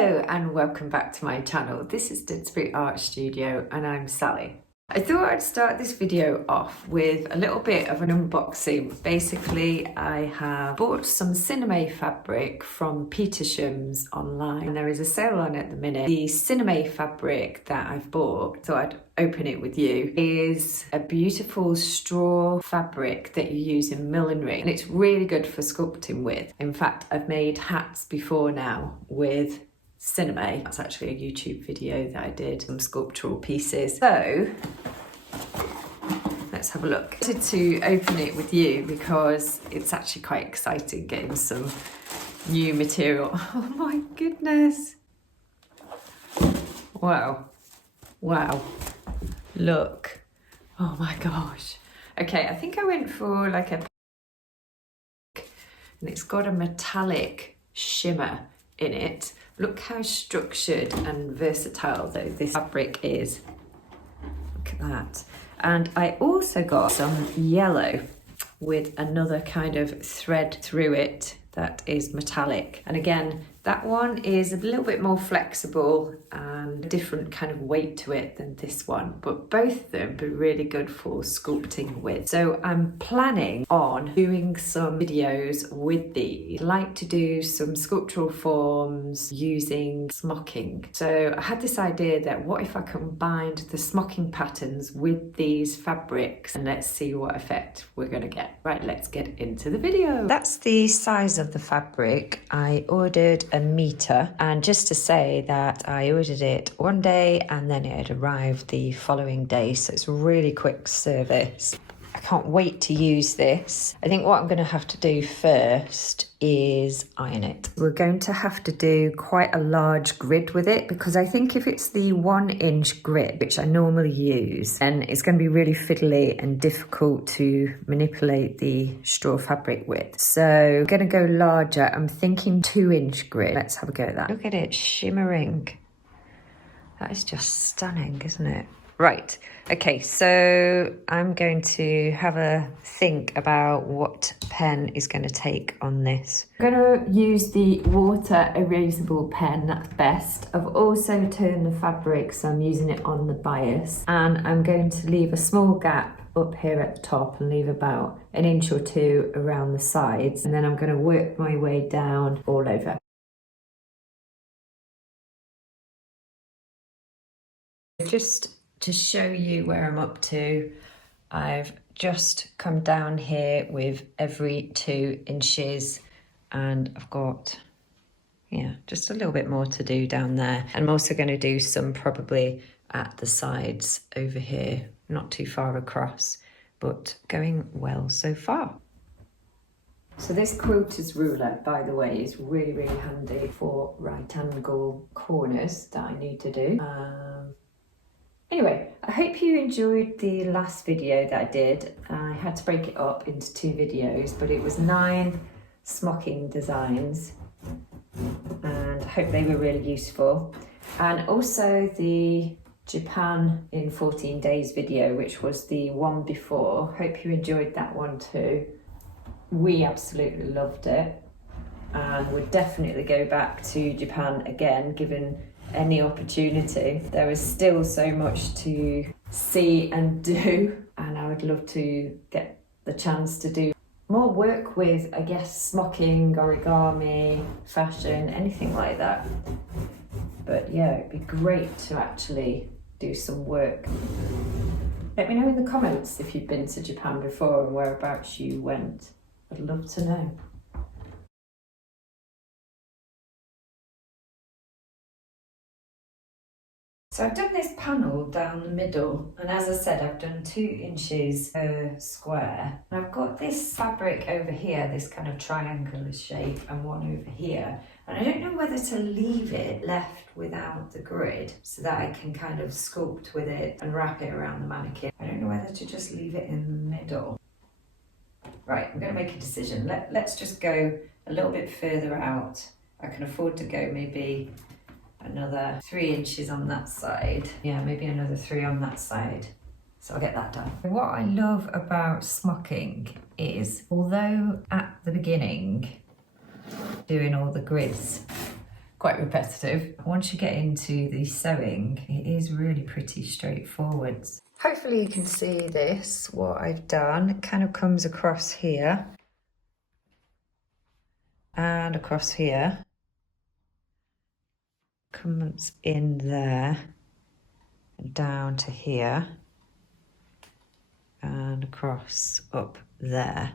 Hello and welcome back to my channel. This is Didsbury Art Studio and I'm Sally. I thought I'd start this video off with a little bit of an unboxing. Basically, I have bought some Sinamay fabric from Petersham's online and there is a sale on at the minute. The Sinamay fabric that I've bought, so I'd open it with you, is a beautiful straw fabric that you use in millinery and it's really good for sculpting with. In fact, I've made hats before now with Sinamay. That's actually a YouTube video that I did, some sculptural pieces. So let's have a look. I wanted to open it with you because it's actually quite exciting getting some new material. Oh my goodness. Wow. Wow. Look. Oh my gosh. Okay, I think I went for like a and it's got a metallic shimmer in it. Look how structured and versatile though this fabric is. Look at that. And I also got some yellow with another kind of thread through it that is metallic. And again, that one is a little bit more flexible and a different kind of weight to it than this one, but both of them are really good for sculpting with. So I'm planning on doing some videos with these. I like to do some sculptural forms using smocking. So I had this idea that what if I combined the smocking patterns with these fabrics, and let's see what effect we're gonna get. Right, let's get into the video. That's the size of the fabric. I ordered a meter, and just to say that I ordered it one day and then it had arrived the following day, so it's a really quick service. I can't wait to use this. I think what I'm going to have to do first is iron it. We're going to have to do quite a large grid with it because I think if it's the 1-inch grid, which I normally use, then it's going to be really fiddly and difficult to manipulate the straw fabric with. So I'm going to go larger. I'm thinking 2-inch grid. Let's have a go at that. Look at it shimmering. That is just stunning, isn't it? Right, okay, so I'm going to have a think about what pen is going to take on this. I'm going to use the water erasable pen, that's best. I've also turned the fabric, so I'm using it on the bias. And I'm going to leave a small gap up here at the top and leave about 1 inch or 2 around the sides. And then I'm going to work my way down all over. Just to show you where I'm up to, I've just come down here with every 2 inches and I've got, yeah, just a little bit more to do down there. I'm also going to do some probably at the sides over here, not too far across, but going well so far. So this quilter's ruler, by the way, is really, really handy for right angle corners that I need to do. Anyway, I hope you enjoyed the last video that I did. I had to break it up into 2 videos, but it was 9 smocking designs and I hope they were really useful. And also the Japan in 14 days video, which was the one before. Hope you enjoyed that one too. We absolutely loved it and would definitely go back to Japan again, given any opportunity. There is still so much to see and do, and I would love to get the chance to do more work with, I guess, smocking, origami, fashion, anything like that. But yeah, it'd be great to actually do some work. Let me know in the comments if you've been to Japan before and whereabouts you went. I'd love to know. So I've done this panel down the middle, and as I said, I've done 2 inches per square. And I've got this fabric over here, this kind of triangular shape, and one over here. And I don't know whether to leave it left without the grid so that I can kind of sculpt with it and wrap it around the mannequin. I don't know whether to just leave it in the middle. Right, I'm going to make a decision. Let's just go a little bit further out. I can afford to go maybe another 3 inches on that side. Yeah, maybe another 3 on that side. So I'll get that done. What I love about smocking is, although at the beginning, doing all the grids quite repetitive. Once you get into the sewing, it is really pretty straightforward. Hopefully you can see this, what I've done. It kind of comes across here and across here. Comes in there and down to here and across up there.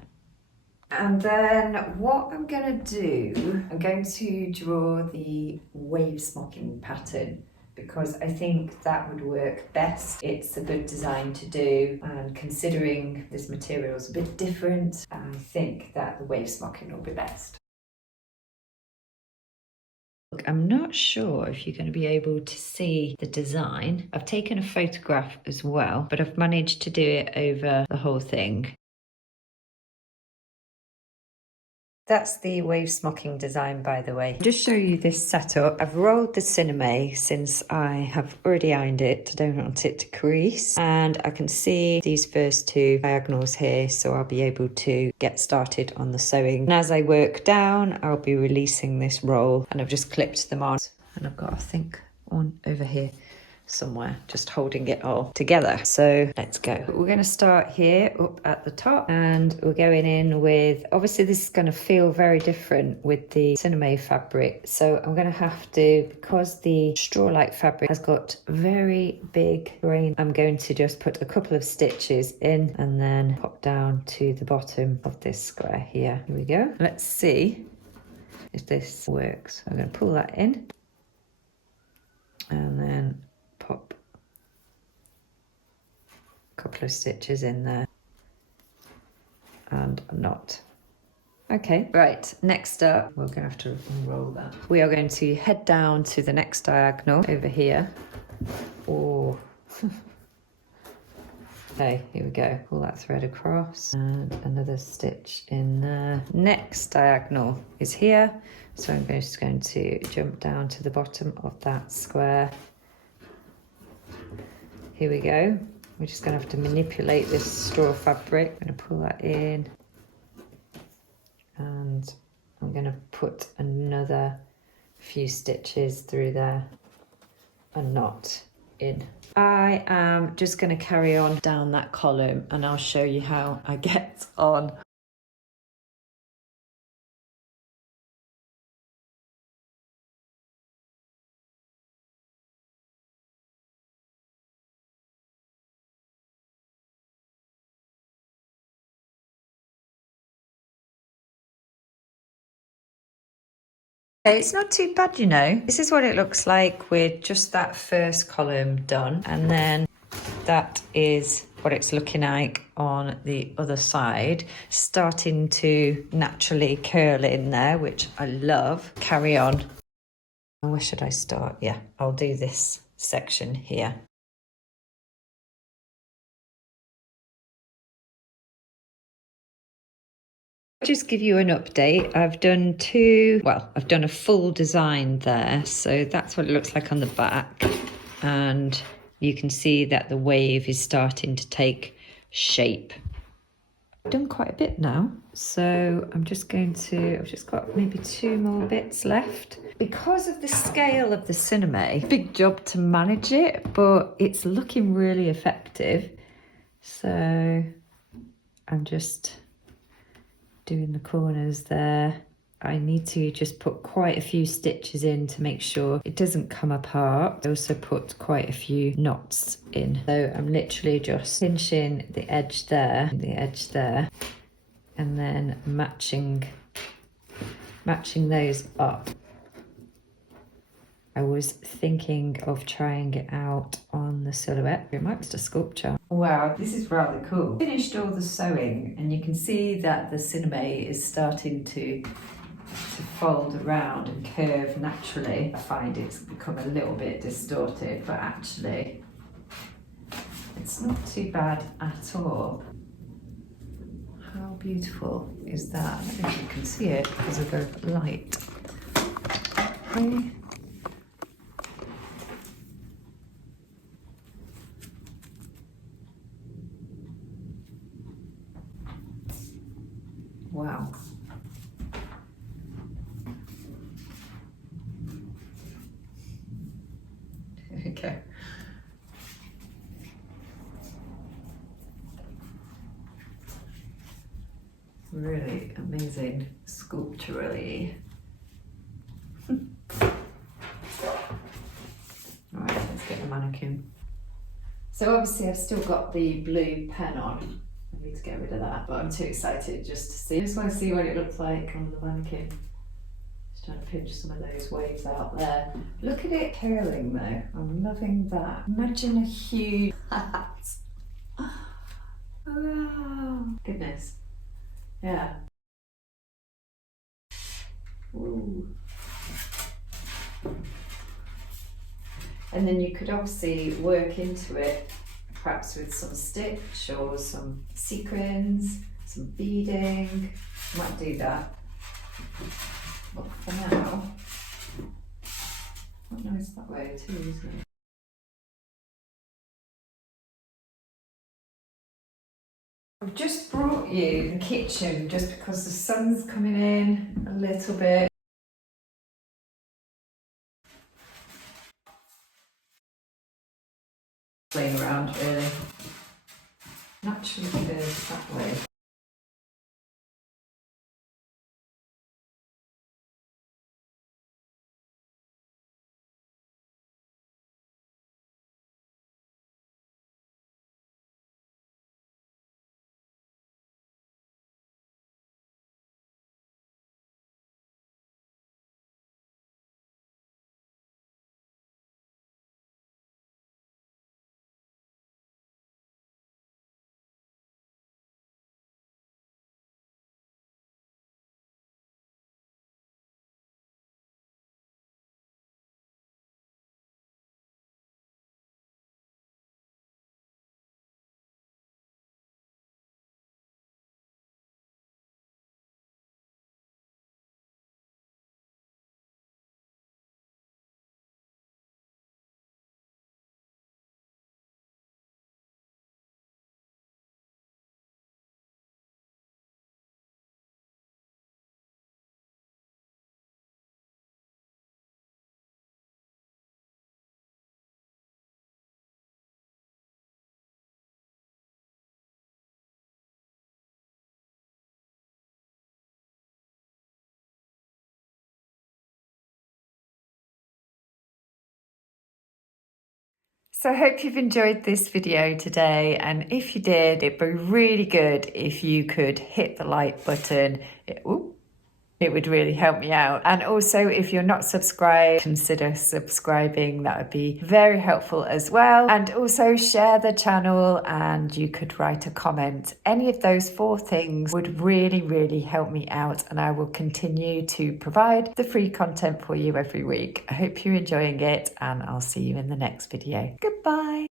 And then what I'm going to do, I'm going to draw the wave smocking pattern because I think that would work best. It's a good design to do, and considering this material is a bit different, I think that the wave smocking will be best. Look, I'm not sure if you're going to be able to see the design. I've taken a photograph as well, but I've managed to do it over the whole thing. That's the wave smocking design, by the way. Just show you this setup. I've rolled the Sinamay since I have already ironed it. I don't want it to crease. And I can see these first two diagonals here, so I'll be able to get started on the sewing. And as I work down, I'll be releasing this roll, and I've just clipped them on. And I've got, I think, one over here somewhere, just holding it all together. So let's go. We're going to start here up at the top, and we're going in with, obviously this is going to feel very different with the Sinamay fabric, so I'm going to have to, because the straw-like fabric has got very big grain, I'm going to just put a couple of stitches in and then pop down to the bottom of this square here. Here we go. Let's see if this works. I'm going to pull that in and then pop a couple of stitches in there and a knot. Okay, right, next up, we're going to have to unroll that. We are going to head down to the next diagonal over here. Oh, okay, here we go. Pull that thread across and another stitch in there. Next diagonal is here, so I'm just going to jump down to the bottom of that square. Here we go. We're just going to have to manipulate this straw fabric. I'm going to pull that in, and I'm going to put another few stitches through there, a knot in. I am just going to carry on down that column, and I'll show you how I get on. It's not too bad, you know. This is what it looks like with just that first column done, and then that is what it's looking like on the other side, starting to naturally curl in there, which I love. Carry on. Where should I start? Yeah, I'll do this section here. Just give you an update. I've done a full design there, so that's what it looks like on the back, and you can see that the wave is starting to take shape. I've done quite a bit now, so I've just got maybe 2 more bits left. Because of the scale of the Sinamay, big job to manage it, but it's looking really effective. So I'm just doing the corners there. I need to just put quite a few stitches in to make sure it doesn't come apart. I also put quite a few knots in. So I'm literally just pinching the edge there, and then matching those up. I was thinking of trying it out on the silhouette. It might be just a sculpture. Wow, this is rather cool. Finished all the sewing, and you can see that the Sinamay is starting to fold around and curve naturally. I find it's become a little bit distorted, but actually it's not too bad at all. How beautiful is that? I don't know if you can see it because of the light. Okay. Wow. Okay. Really amazing sculpturally. Alright, let's get the mannequin. So obviously I've still got the blue pen on. I need to get rid of that, but I'm too excited just to see. I just want to see what it looks like on the mannequin. Just trying to pinch some of those waves out there. Look at it curling though. I'm loving that. Imagine a huge hat. Oh, goodness. Yeah. Ooh. And then you could obviously work into it, perhaps with some stitch or some sequins, some beading. Might do that. But for now, not nice that way too, isn't it? I've just brought you the kitchen just because the sun's coming in a little bit. Playing around really. Naturally curves that way. So I hope you've enjoyed this video today, and if you did, it'd be really good if you could hit the like button. It would really help me out. And also, if you're not subscribed, consider subscribing. That would be very helpful as well. And also share the channel, and you could write a comment. Any of those 4 things would really, really help me out, and I will continue to provide the free content for you every week. I hope you're enjoying it, and I'll see you in the next video. Goodbye.